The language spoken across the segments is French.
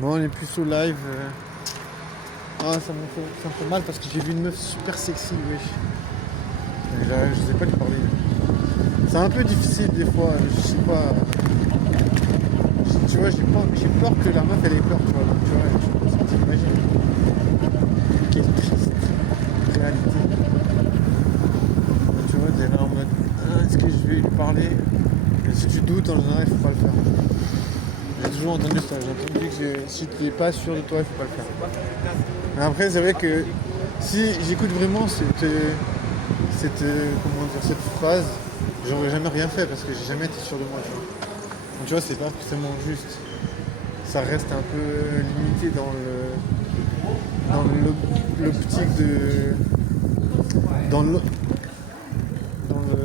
Bon, les puceaux live. Ah, ça me fait mal parce que j'ai vu une meuf super sexy, wesh. Et là, je sais pas lui parler. C'est un peu difficile des fois, je sais pas. Tu vois, j'ai peur que la meuf elle ait peur, tu vois. Donc, tu vois, t'imagines. Quelle triste réalité. Tu vois, t'es là en mode est-ce que je vais lui parler? Et si tu doutes, en général, il faut pas le faire. J'ai toujours entendu ça. J'ai entendu que si tu n'es pas sûr de toi, il faut pas le faire. Mais après, c'est vrai que si j'écoute vraiment comment dire, cette phrase, j'aurais jamais rien fait parce que j'ai jamais été sûr de moi. Tu vois, donc, tu vois, c'est pas forcément juste. Ça reste un peu limité dans l'optique de dans le comment dire,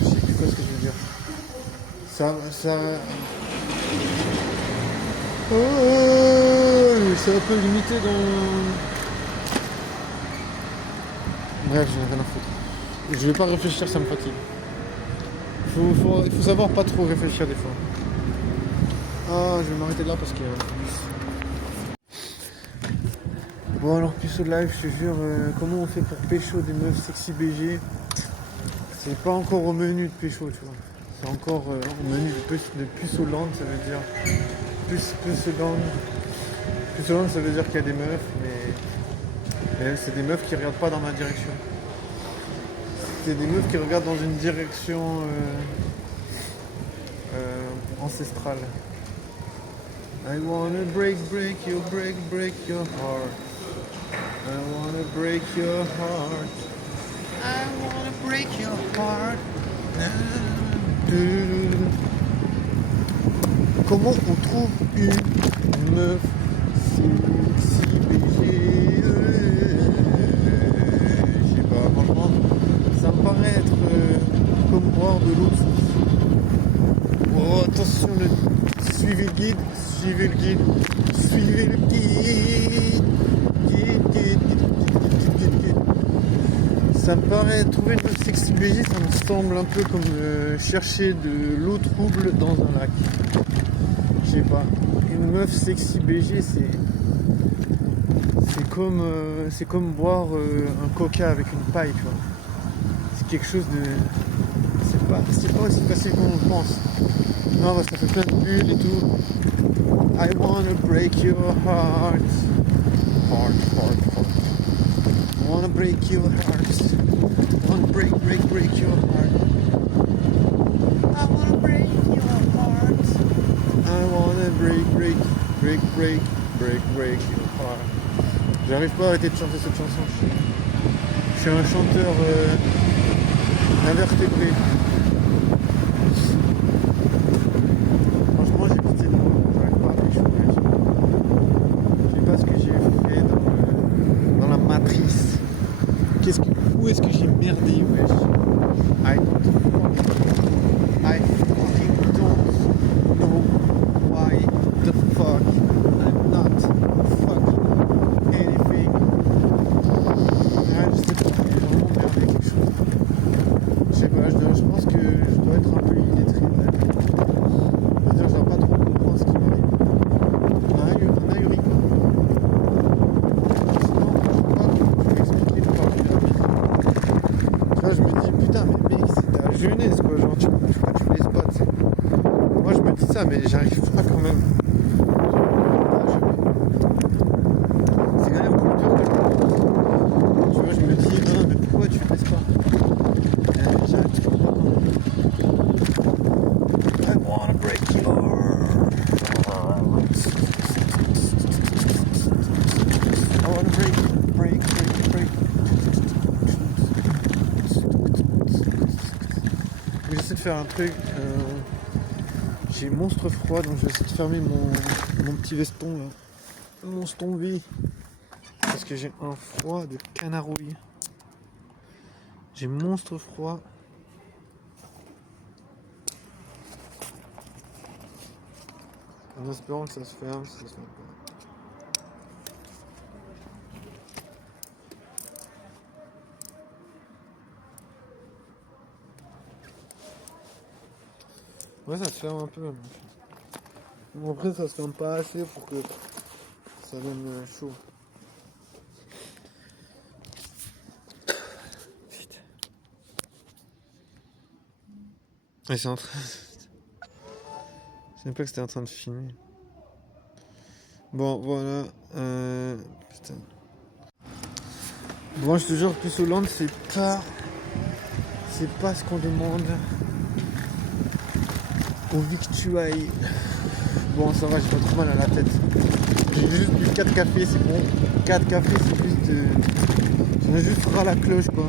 je sais plus quoi ce que je veux dire. Ça c'est un peu limité dans. Bref, j'en ai rien à foutre. Je vais pas réfléchir, ça me fatigue. Il faut savoir pas trop réfléchir des fois. Ah, je vais m'arrêter là parce qu'il y a un bus. Bon alors puceau de live, je te jure, comment on fait pour pécho des meufs sexy BG? C'est pas encore au menu de pécho, tu vois. C'est encore au menu de puceau land, ça veut dire. Puceau land. Puceau land, ça veut dire qu'il y a des meufs, mais c'est des meufs qui regardent pas dans ma direction. C'est des meufs qui regardent dans une direction ancestrale. I wanna break your heart. I wanna break your heart. I wanna break your heart. Comment on trouve une meuf si BG? Je sais pas, franchement, ça me paraît être comme boire de l'eau de source. Oh, attention, suivez le guide, suivez le guide, suivez le guide. Ça me paraît, trouver une meuf sexy BG, ça me semble un peu comme chercher de l'eau trouble dans un lac. Je sais pas. Une meuf sexy BG, c'est comme boire un coca avec une paille, tu vois. C'est quelque chose de. C'est pas aussi facile qu'on le pense. Non, parce que ça fait plein de bulles et tout. I wanna break your heart. Heart. I wanna break your heart. I wanna break your heart. I wanna break your heart. I wanna break your heart. J'arrive pas à arrêter de chanter cette chanson. Je suis un chanteur invertébré. Franchement, j'ai quitté le monde. J'arrive pas à pécho. Je sais pas ce que j'ai fait dans la matrice. Où est-ce que j'ai merdé, wesh? I fucking don't know why the fuck I'm not fucking anything. Ouais, je sais pas, j'ai vraiment merdé quelque chose. Je sais pas, je pense que je dois être un peu illettré. C'est-à-dire, je dois pas trop comprendre ce qui m'arrive. Un ahuri, quoi. Sinon, je sais pas comment tu m'expliquer le là, je me dis, putain, mais mec, c'est ta jeunesse, quoi. Genre, tu laisses pas, tu sais. Moi, je me dis ça, mais j'arrive pas quand même. C'est quand même plus dur de. Tu vois, je me dis, non, mais pourquoi tu laisses pas? J'arrive pas quand même. I wanna break your heart. I wanna break. J'essaie de faire un truc. J'ai monstre froid, donc je vais essayer de fermer mon petit veston là. Mon stombi. Parce que j'ai un froid de canarouille. J'ai monstre froid. En espérant que ça se ferme, si ça se ferme pas. Ouais, ça se ferme un peu. Bon, après, ça se ferme pas assez pour que ça donne chaud. Putain. Ouais, c'est en train. Je savais pas que c'était en train de filmer. Bon, voilà. Putain. Bon, je te jure, plus Hollande, c'est pas ce qu'on demande au victuailles. Bon, ça va, j'ai pas trop mal à la tête. J'ai juste bu 4 cafés, c'est bon. 4 cafés, c'est juste. J'en ai juste ras la cloche, quoi.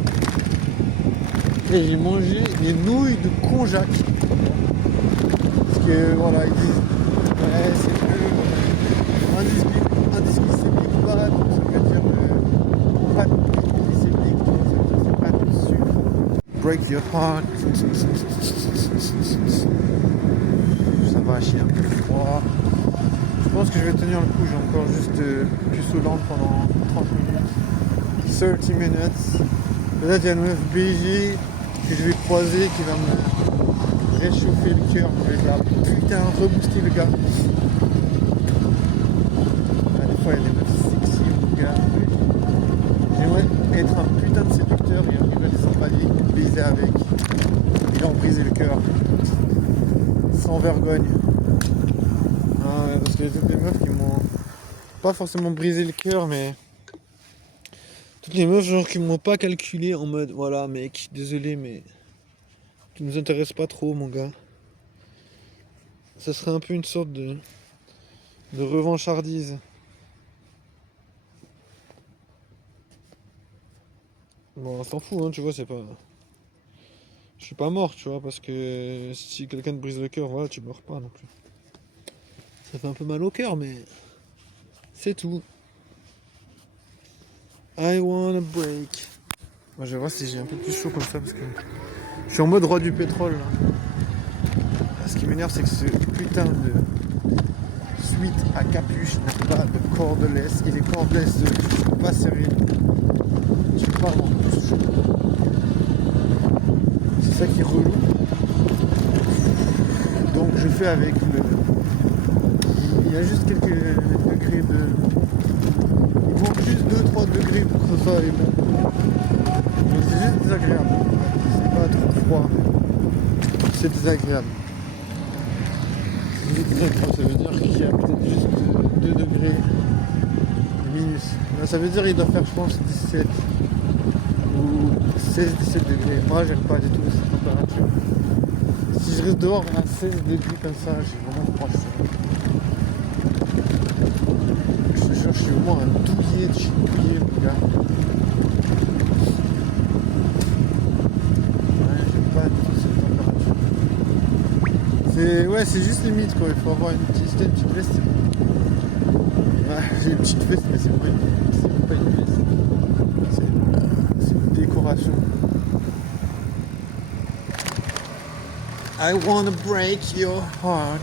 Et j'ai mangé des nouilles de konjac. Parce que, voilà, ils disent. Ouais, c'est que. Indisglycémique, pas, donc ça veut dire pas de glycémique, ça veut dire pas de sucre. Break your heart. Ça va chier un peu froid. Je pense que je vais tenir le coup, j'ai encore juste puce Hollande pendant 30 minutes. 30 minutes. Peut-être il y a une meuf BG que je vais croiser qui va me réchauffer le cœur. Je vais faire putain rebooster le gars. Des fois il y a des meufs sexy mon gars. J'aimerais être un putain de séducteur et arriver à les empailler, baiser avec et leur briser le cœur. Sans vergogne. Ah ouais, parce qu'il y a toutes les meufs qui m'ont pas forcément brisé le cœur, mais toutes les meufs genre qui m'ont pas calculé en mode voilà mec, désolé mais tu nous intéresses pas trop mon gars. Ça serait un peu une sorte de revanchardise. Bon, on s'en fout, hein, tu vois, c'est pas. Je suis pas mort, tu vois, parce que si quelqu'un te brise le cœur, voilà, tu meurs pas non plus. Ça fait un peu mal au cœur, mais c'est tout. I wanna break. Moi, je vais voir si j'ai un peu plus chaud comme ça, parce que je suis en mode roi du pétrole. Là. Ce qui m'énerve, c'est que ce putain de suite à capuche n'a pas de cordless, et les cordless ne sont pas serrés. Je peux pas avoir plus chaud. C'est ça qui est relou. Donc je fais avec le. Il y a juste quelques degrés de. Il manque juste 2-3 degrés pour que ce soit bon. Donc c'est juste désagréable. C'est pas trop froid. C'est désagréable. C'est juste désagréable, ça veut dire qu'il y a peut-être juste 2 degrés minus. Là, ça veut dire qu'il doit faire je pense 17 ou 16-17 degrés. Moi j'aime pas du tout cette température. Si je reste dehors à 16 degrés comme ça, j'ai vraiment froid. Je te jure, je suis au moins un douillet de chez douillet, mon gars. Ouais, j'aime pas du tout cette température. C'est juste limite quoi, il faut avoir une petite veste, c'est bon. Ouais, j'ai une petite veste, mais c'est pas une veste. C'est une décoration. I wanna break your heart.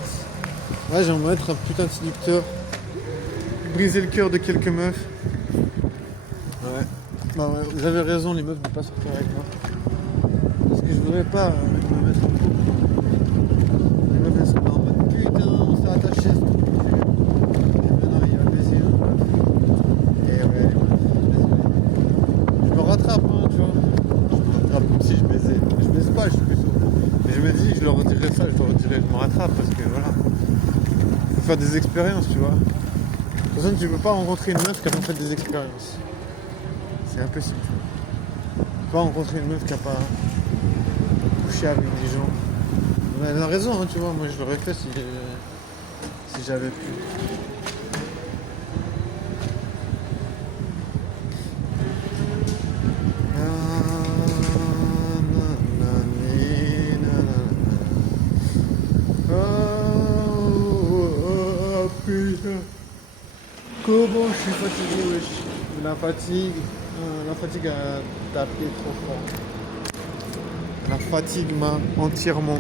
Ouais, j'aimerais être un putain de séducteur. Briser le cœur de quelques meufs. Ouais. Bah ouais, vous avez raison, les meufs ne pas sortir avec moi. Parce que je voudrais pas me mettre en couple. Les meufs elles sont là en mode putain, on s'est attaché, c'est trop cool. Et maintenant il va baiser. Et ouais, je me rattrape, hein, tu vois. Je me rattrape comme si je baisais. Je baise pas, je suis plutôt. Mais je me dis, je leur redirais ça, je me rattrape parce que voilà. Faut faire des expériences, tu vois. De toute façon, tu ne peux pas rencontrer une meuf qui a pas fait des expériences. C'est impossible. Tu ne peux pas rencontrer une meuf qui n'a pas couché avec des gens. Elle a raison, hein, tu vois. Moi, je l'aurais fait si j'avais pu. Comment je suis fatigué, wesh. La fatigue a tapé trop fort. La fatigue m'a entièrement